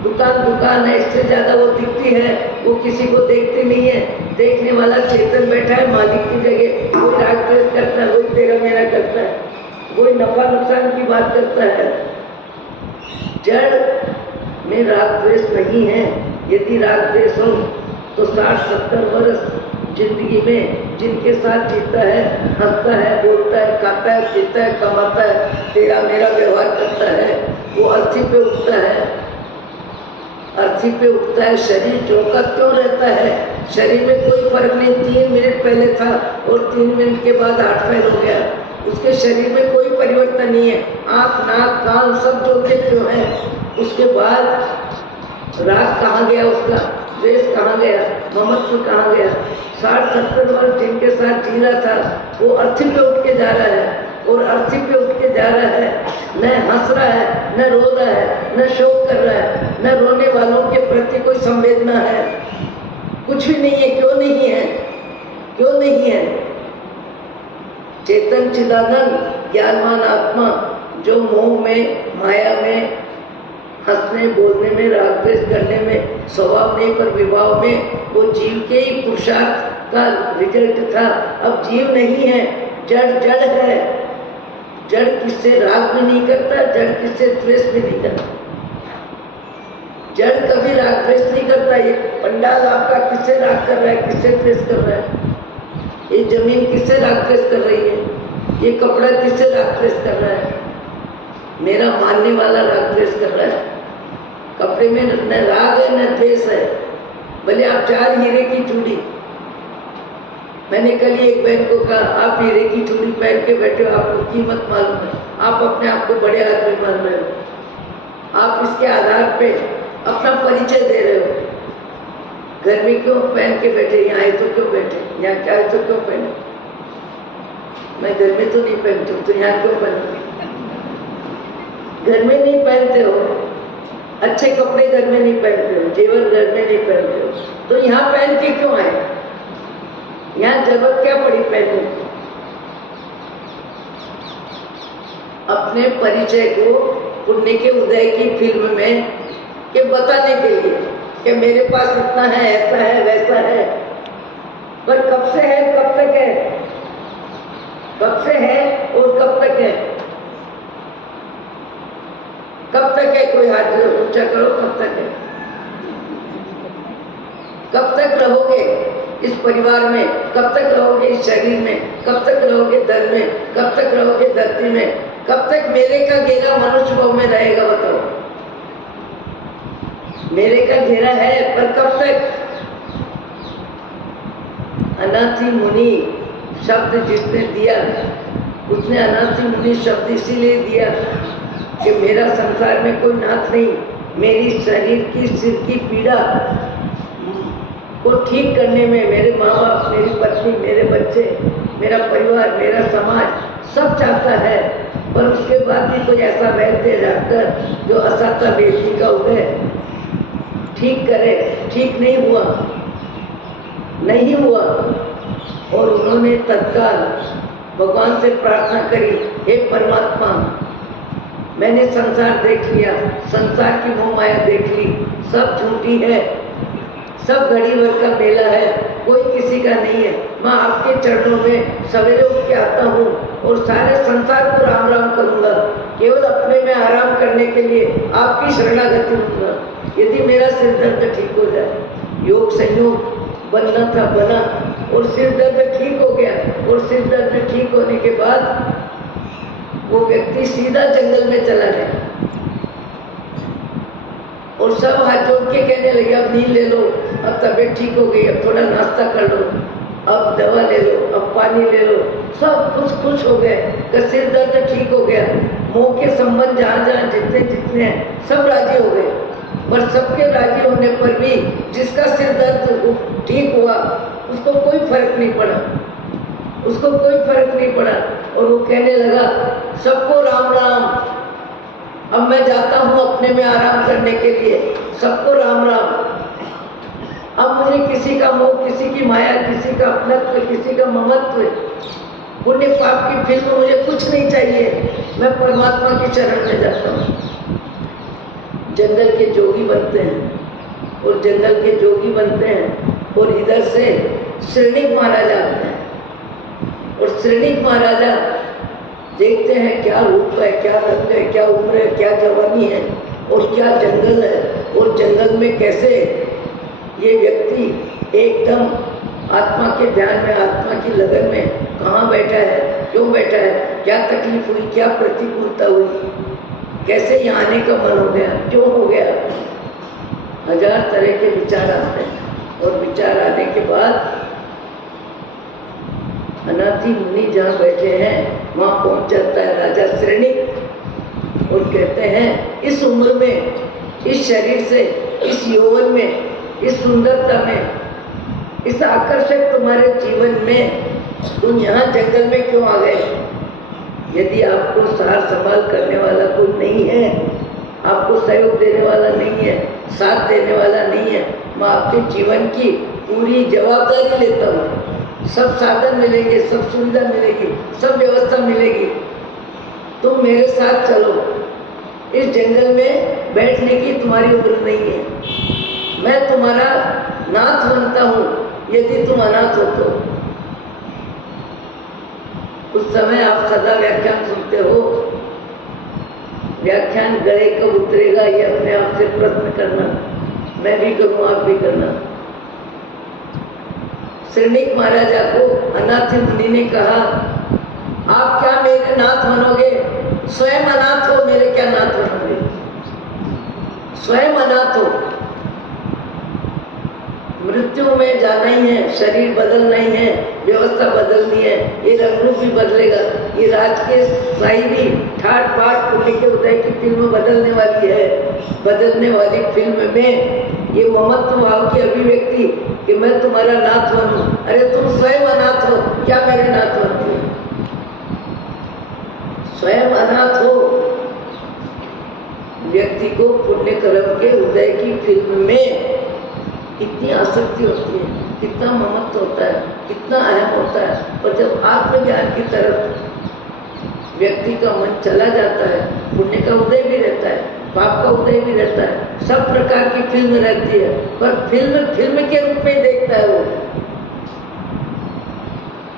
दुकान है, इससे ज्यादा वो दिखती है, वो किसी को देखती नहीं है। देखने वाला चेतन बैठा है मालिक की जगह, कोई राग द्वेष करता है, कोई तेरा मेरा करता है, कोई नफा नुकसान की बात करता है। जड़ में राग द्वेष नहीं है। यदि राग द्वेष हो तो 60-70 वर्ष जिंदगी में जिनके साथ जीता है, हंसता है, बोलता है, खाता है, पीता है, कमाता है, तेरा मेरा व्यवहार करता है, वो अर्थी पे उठता है। अर्थी पे उठता है। शरीर चौका क्यों रहता है? शरीर में कोई फर्क नहीं। 3 मिनट पहले था और 3 मिनट के बाद 8 फैल हो गया। उसके शरीर में कोई परिवर्तन नहीं है। आँख, नाक, कान सब चौके क्यों है? उसके बाद राग कहाँ गया उसका? द्वेष कहाँ गया? ममत्व कहाँ गया? 60-70 वर्ष जिनके साथ जी रहा था, वो अर्थी पे उठ के जा रहा है। और अर्थी पे उठ के जा रहा है, न हंस रहा है, न रो रहा है, न शोक कर रहा है, न रोने वालों के प्रति कोई संवेदना है, कुछ भी नहीं है। क्यों नहीं है? क्यों नहीं है? चेतन चिदानंद ज्ञानवान आत्मा जो मोह में, माया में, हंसने बोलने में, राग द्वेष करने में, स्वभाव नहीं पर विभाव में, वो जीव के ही पुरुषार्थ का रिजल्ट था। अब जीव नहीं है, जड़ है। जड़ किससे राग भी नहीं करता, जड़ किससे द्वेष भी नहीं करता। जड़ कभी राग द्वेष नहीं करता। ये पंडाल आपका किससे राग कर रहा है, किससे द्वेष कर रहा है? ये जमीन किससे राग द्वेष कर रही है? ये कपड़ा किससे राग द्वेष कर रहा है? मेरा मानने वाला राग द्वेष कर रहा है। कपड़े में न राग है न द्वेष है। भले आप 4 हीरे की चूड़ी, मैंने कल ही एक बहन को कहा, आप हीरे की चूड़ी पहन के बैठे हो, आपको कीमत मालूम है, आप अपने आप को बड़े आदमी मान रहे हो, आप इसके आधार पे अपना परिचय दे रहे हो। घर में क्यों पहन के बैठे? यहाँ आए तो क्यों बैठे? यहाँ क्या है तो क्यों पहने? मैं घर में तो नहीं पहनती हूँ, तो यहाँ क्यों पहनती? घर में नहीं पहनते हो, अच्छे कपड़े घर में नहीं पहनते हो, जेवर घर में नहीं पहनते हो, तो यहाँ पहन के क्यों आए? यहाँ जरूरत क्या पड़ी पहनने की? अपने परिचय को पुण्य के उदय की फिल्म में के बताने के लिए कि मेरे पास इतना है, ऐसा है, वैसा है। पर कब से है, कब तक है? कब से है और कब तक है? कब तक है? कोई हाथ ऊंचा करो, कब तक है? कब तक रहोगे इस परिवार में? कब तक रहोगे इस शरीर में? कब तक रहोगे धन में? कब तक रहोगे धरती में? कब तक मेरे का घेरा मनुष्य भाव में रहेगा? बताओ। मेरे का घेरा है, पर कब तक? अनाथी मुनि शब्द जिसने दिया, उसने अनाथी मुनि शब्द इसीलिए दिया कि मेरा संसार में कोई नाथ नहीं। मेरी शरीर की, सिर की पीड़ा को ठीक करने में मेरे माँ बाप, मेरी पत्नी, मेरे बच्चे, मेरा परिवार, मेरा समाज सब चाहता है। पर उसके बाद भी कोई ऐसा वैद्य डॉक्टर जो असाता बेटी का उदय ठीक करे, ठीक नहीं हुआ, नहीं हुआ। और उन्होंने तत्काल भगवान से प्रार्थना करी, हे परमात्मा, मैंने संसार देख लिया, संसार की मोह माया देख ली, सब झूठी है, सब घड़ी भर का मेला है, कोई किसी का नहीं है। मैं आपके चरणों में सवेरे उठ के आता हूँ और सारे संसार को राम राम करूँगा, केवल अपने में आराम करने के लिए आपकी शरणागति लूँगा। यदि मेरा सिर दर्द ठीक हो जाए, योग संयोग बनना था बना, और सिर दर्द ठीक हो गया, और सिर दर्द ठीक होने के बाद वो व्यक्ति सीधा जंगल में चला गया और सब हाथ जोड़ के कहने लगे अब नींद ले लो, अब तबीयत ठीक हो गई, अब थोड़ा नाश्ता कर लो, अब दवा ले लो, अब पानी ले लो। सब कुछ खुश हो गए कि सिर दर्द ठीक हो गया। मोह के संबंध जहाँ जहाँ जितने जितने हैं सब राजी हो गए, पर सबके राजी होने पर भी जिसका सिर दर्द ठीक हुआ उसको कोई फर्क नहीं पड़ा, उसको कोई फर्क नहीं पड़ा। और वो कहने लगा सबको राम राम, अब मैं जाता हूँ अपने में आराम करने के लिए, सबको राम राम। अब मुझे किसी का मोह, किसी की माया, किसी का अपनत्व, किसी का ममत्व, पुण्य पाप की फिल्म मुझे कुछ नहीं चाहिए, मैं परमात्मा की चरण में जाता हूँ। जंगल के जोगी बनते हैं और जंगल के जोगी बनते हैं और इधर से श्रेणिक महाराजा आते हैं और श्रेणिक महाराजा देखते हैं क्या रूप है, क्या रंग है, क्या उम्र है, क्या जवानी है और क्या जंगल है, और जंगल में कैसे ये व्यक्ति एकदम आत्मा के ध्यान में, आत्मा की लगन में कहाँ बैठा है, क्यों बैठा है, क्या तकलीफ हुई, क्या प्रतिकूलता हुई, कैसे यहाँ आने का मन हो गया, क्यों हो गया। हजार तरह के विचार आते हैं और विचार आने के बाद अनाथी मुनि जहाँ बैठे हैं वहाँ पहुँच जाता है राजा श्रेणिक और कहते हैं इस उम्र में, इस शरीर से, इस यौवन में, इस सुंदरता में, इस आकर्षक तुम्हारे जीवन में तुम यहाँ जंगल में क्यों आ गए। यदि आपको सार संभाल करने वाला कोई नहीं है, आपको सहयोग देने वाला नहीं है, साथ देने वाला नहीं है, मैं आपके जीवन की पूरी जवाबदारी लेता हूँ। सब साधन मिलेंगे, सब सुविधा मिलेगी, सब व्यवस्था मिलेगी, तुम मेरे साथ चलो। इस जंगल में बैठने की तुम्हारी उम्र नहीं है, मैं तुम्हारा नाथ बनता हूँ यदि तुम अनाथ हो तो। उस समय आप सदा व्याख्यान सुनते हो, व्याख्यान गले कब उतरेगा ये अपने आप से प्रश्न करना, मैं भी करूँ, आप भी करना। श्रेणिक महाराजा को अनाथ मुनि ने कहा आप क्या मेरे नाथ बनोगे, स्वयं अनाथ हो, मेरे क्या नाथ बनोगे, स्वयं अनाथ हो। मृत्यु में जाना ही है, शरीर बदलना ही है, व्यवस्था बदलनी है, ये रंग रूप भी बदलेगा, ये राज के साई भी ठाट बाट पुण्य के उदय की फिल्म बदलने वाली है। बदलने वाली फिल्म में ये ममत्व भाव की अभिव्यक्ति कि मैं तुम्हारा नाथ बनूं, अरे तुम स्वयं अनाथ हो, क्या मेरे नाथ बनते हो, स्वयं अनाथ हो। व्यक्ति को पुण्य कर्म के उदय की फिल्म में कितनी आसक्ति होती है, कितना ममत्व होता है, कितना अहम होता है, और जब आत्मज्ञान की तरफ व्यक्ति का मन चला जाता है, पुण्य का उदय भी रहता है, पाप का उदय भी रहता है, सब प्रकार की फिल्म रहती है, पर फिल्म के रूप में देखता है वो,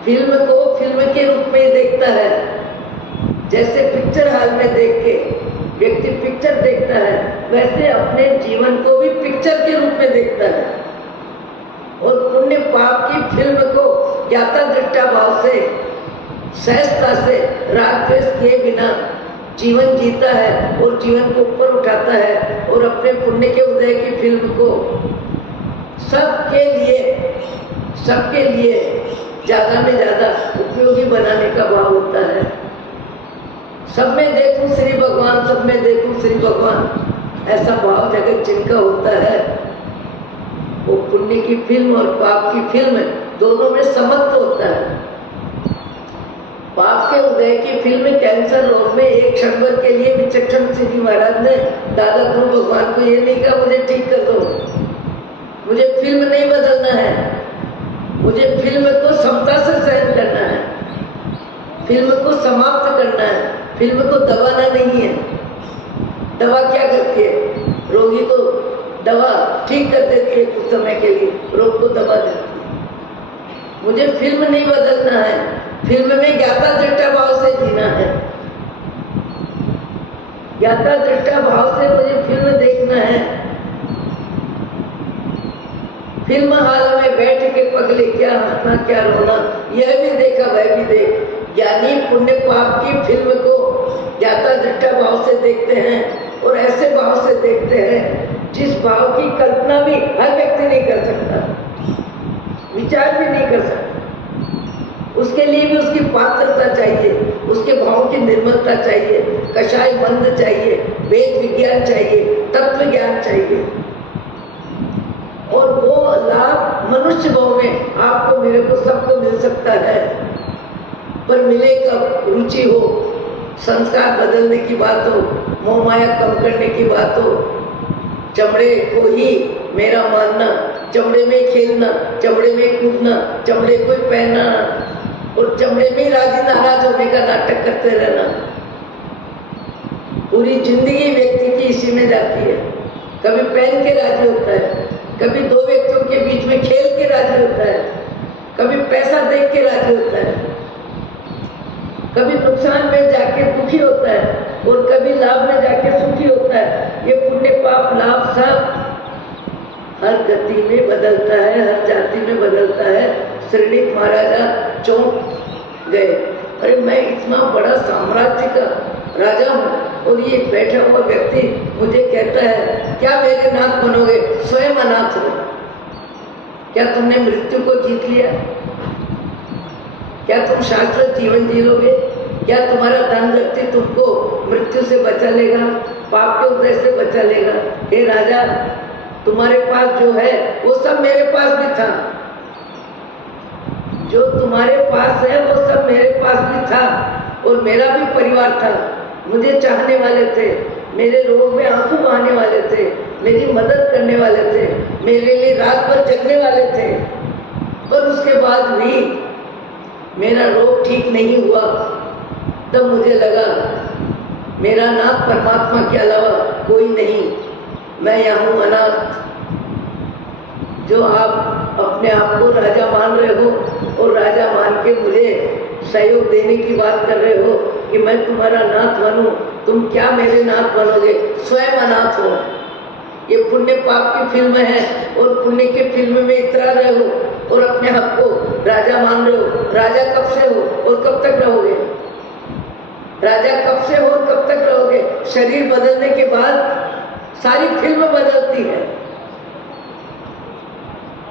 फिल्म को फिल्म के रूप में देखता है। जैसे पिक्चर हॉल में देख के व्यक्ति पिक्चर देखता है, वैसे अपने जीवन को भी पिक्चर के रूप में देखता है और पुण्य पाप की फिल्म को ज्ञाता दृष्टा भाव से, सहजता से, राग द्वेष किए बिना जीवन जीता है और जीवन को ऊपर उठाता है और अपने पुण्य के उदय की फिल्म को सबके लिए ज्यादा में ज्यादा उपयोगी बनाने का भाव होता है। सब में देखूं श्री भगवान, सब में देखूं श्री भगवान, ऐसा भाव जगत जिनका होता है वो पुण्य की फिल्म और पाप की फिल्म दोनों में समत्व होता है। पाप के उदय की फिल्म कैंसर रोग में एक क्षण भर के लिए विचक्षण श्री महाराज ने दादा गुरु भगवान को ये नहीं कहा मुझे ठीक कर दो, मुझे फिल्म नहीं बदलना है, मुझे फिल्म को समता से सहन करना है, फिल्म को समाप्त करना है, फिल्म को दबाना नहीं है। दवा क्या करती है, रोगी को दवा ठीक कर देती है कुछ समय के लिए, रोग को दबा देती है, मुझे फिल्म नहीं बदलना है, फिल्म में ज्ञाता दृष्टा भाव से जीना है। ज्ञाता दृष्टा भाव से मुझे फिल्म देखना है। फिल्म हाल में बैठ के पगले क्या हंसना क्या रोना, यह भी देखा वह भी देख। ज्ञानी पुण्य पाप की फिल्म को ज्ञाता दृष्टा भाव से देखते हैं और ऐसे भाव से देखते हैं जिस भाव की कल्पना भी हर व्यक्ति नहीं कर सकता, विचार भी नहीं कर सकता। उसके लिए भी उसकी पात्रता चाहिए, उसके भाव की निर्मलता चाहिए, कषाय मंद चाहिए, वेद विज्ञान चाहिए, तत्व ज्ञान चाहिए। और वो लाभ मनुष्य भाव में आपको मेरे को सबको मिल सकता है, पर मिले कब? रुचि हो, संस्कार बदलने की बात हो, मोह माया कम करने की बात हो, चमड़े को ही मेरा मानना, चमड़े में खेलना, चमड़े में कूदना, चमड़े को ही पहनना और चमड़े में राजी नाराज होने का नाटक करते रहना। पूरी जिंदगी व्यक्ति की इसी में जाती है। कभी पहन के राजी होता है, कभी दो व्यक्तियों के बीच में खेल के राजी होता है, कभी पैसा देख के राजी होता है, कभी नुकसान में जाके दुखी होता है और कभी लाभ में जाके सुखी होता है। ये पुण्य पाप लाभ सब हर गति में बदलता है, हर जाति में बदलता है। श्रीनिक महाराजा चौंक गए, अरे मैं इतना बड़ा साम्राज्य का राजा हूँ और ये बैठा हुआ व्यक्ति मुझे कहता है क्या मेरे नाथ बनोगे? स्वयं अनाथ हो। क्या तुमने मृत्यु को जीत लिया? क्या तुम शाश्वत जीवन जी लोगे? क्या तुम्हारा धन व्यक्ति तुमको मृत्यु से बचा लेगा, पाप के उदय से बचा लेगा? हे राजा, तुम्हारे पास जो है वो सब मेरे पास भी था, जो तुम्हारे पास है वो सब मेरे पास भी था और मेरा भी परिवार था। मुझे चाहने वाले थे, मेरे रोग में आंसू बहाने वाले थे, मेरी मदद करने वाले थे, मेरे लिए रात भर जगने वाले थे, पर उसके बाद भी मेरा रोग ठीक नहीं हुआ। तब मुझे लगा मेरा नाथ परमात्मा के अलावा कोई नहीं, मैं यहाँ हूँ अनाथ। जो आप अपने आप को राजा मान रहे हो और राजा मान के मुझे सहयोग देने की बात कर रहे हो कि मैं तुम्हारा नाथ बनूं, तुम क्या मेरे नाथ बनोगे? स्वयं अनाथ हो। ये पुण्य पाप की फिल्म है और पुण्य के फिल्म में इतरा रहे हो और अपने आप को राजा मान रहे हो। राजा कब से हो और कब तक रहोगे? राजा कब से हो और कब तक रहोगे? शरीर बदलने के बाद सारी फिल्म बदलती है।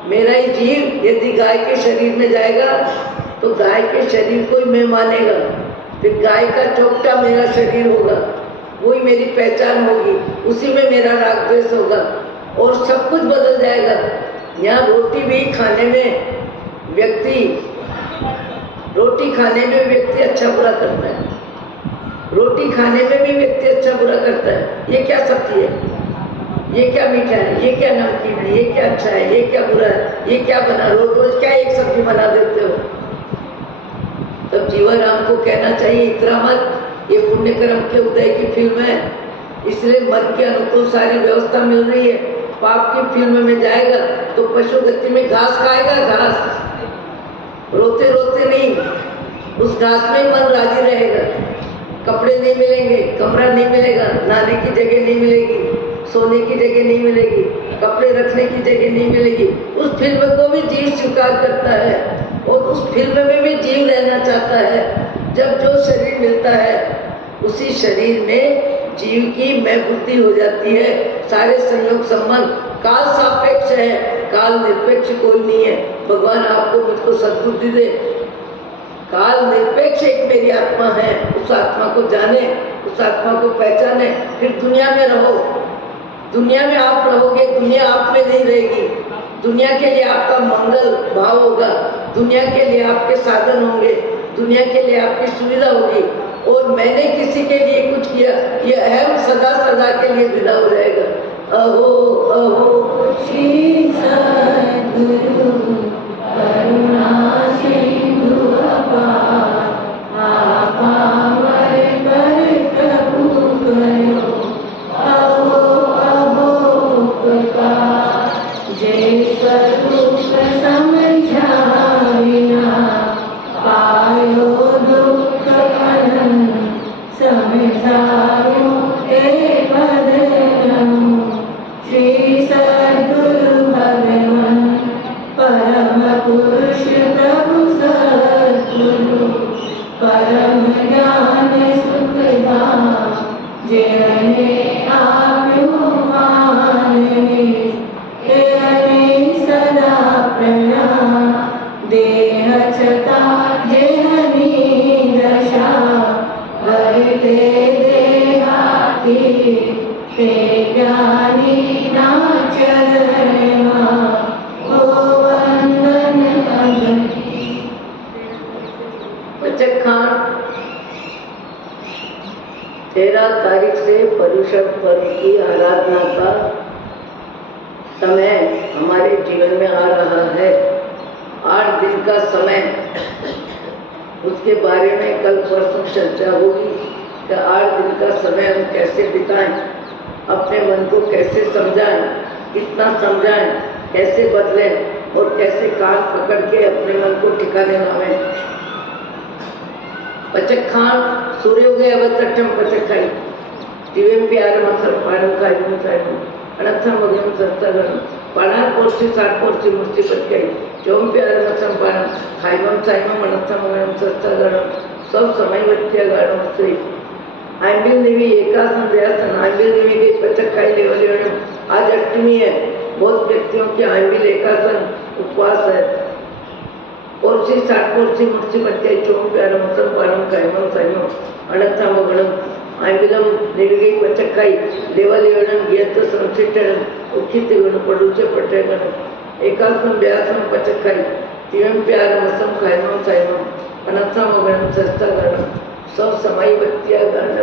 मेरा ही जीव यदि गाय के शरीर में जाएगा तो गाय के शरीर को ही मैं मानेगा, फिर गाय का चोपटा मेरा शरीर होगा, वही मेरी पहचान होगी, उसी में मेरा राग द्वेष होगा और सब कुछ बदल जाएगा। यहाँ रोटी भी खाने में व्यक्ति अच्छा बुरा करता है, रोटी खाने में भी व्यक्ति अच्छा बुरा करता है। ये क्या सब्जी है, ये क्या मीठा है, ये क्या नमकीन है, ये क्या अच्छा है, ये क्या बुरा है, ये क्या बना, रोज रोज क्या एक सब्जी बना देते हो? तब जीवाराम को कहना चाहिए इतना मत, ये पुण्य कर्म के उदय की फिल्म है, इसलिए मन के अनुकूल सारी व्यवस्था मिल रही है। पाप की फिल्म में जाएगा तो पशु गति में घास खाएगा, घास रोते रोते नहीं, उस घास में मन राजी रहेगा। कपड़े नहीं मिलेंगे, कमरा नहीं मिलेगा, नहाने की जगह नहीं मिलेगी, सोने की जगह नहीं मिलेगी, कपड़े रखने की जगह नहीं मिलेगी। उस फिल्म को भी जीव स्वीकार करता है और उस फिल्म में भी जीव रहना चाहता है। जब जो शरीर मिलता है उसी शरीर में जीव की मैं बुद्धि हो जाती है। सारे संयोग संबंध काल सापेक्ष है, काल निरपेक्ष कोई नहीं है। भगवान आपको मुझको सद्बुद्धि दे। काल निरपेक्ष एक मेरी आत्मा है, उस आत्मा को जाने, उस आत्मा को पहचाने, फिर दुनिया में रहो। दुनिया में आप रहोगे, दुनिया आप में नहीं रहेगी। दुनिया के लिए आपका मंगल भाव होगा, दुनिया के लिए आपके साधन होंगे, दुनिया के लिए आपकी सुविधा होगी और मैंने किसी के लिए कुछ किया, ये अहम सदा सदा के लिए विदा हो जाएगा। अहो अहो श्री सद्गुरु करुणा सिंधु अपार, आपावर पर प्रभु करो अहो अहो प्रकार। जय स्वरूप समझाविन 13 तारीख से पर्युषण पर्व की आराधना का समय हमारे जीवन में आ रहा है। 8 दिन का समय, उसके बारे में कल परसों चर्चा होगी कि 8 दिन का समय हम कैसे बिताएं, अपने मन को कैसे समझाएं, कितना समझाएं, कैसे बदलें और कैसे कान पकड़ के अपने मन को ठिकाने लावें। पचखान सूर्योदय अवतठम पचखाई दिव्यम प्यार मसल पाणम कायम सायम अनर्थम भगम संतगण पाणार पोर्ची साठ पोर्ची मूर्ति पचकाई चोम प्यार मसल पाणम खाइमम सायम अनर्थम भगम संतगण सब समय वच्चे गाणो श्री आंबिल देवी एकासन व्यासन आंबिल देवी के पचखाई लेवल आज अष्टमी है। बहुत व्यक्तियों के आंबिल एकासन उपवास है। पोर्ची साठ पोर्ची मूर्ति पचकाई चोम प्यार मसल पाणम कायम सायम अनर्थम भगम आंबिलम देवी पचकाई देवालयन गीत संचिटन उचित गण पडुचे पटेगण एकासन व्यासन पचकाई तिवम प्यार मसम खायम सायम अनर्थम भगम सस्ता गण सब समय बत्तिया गण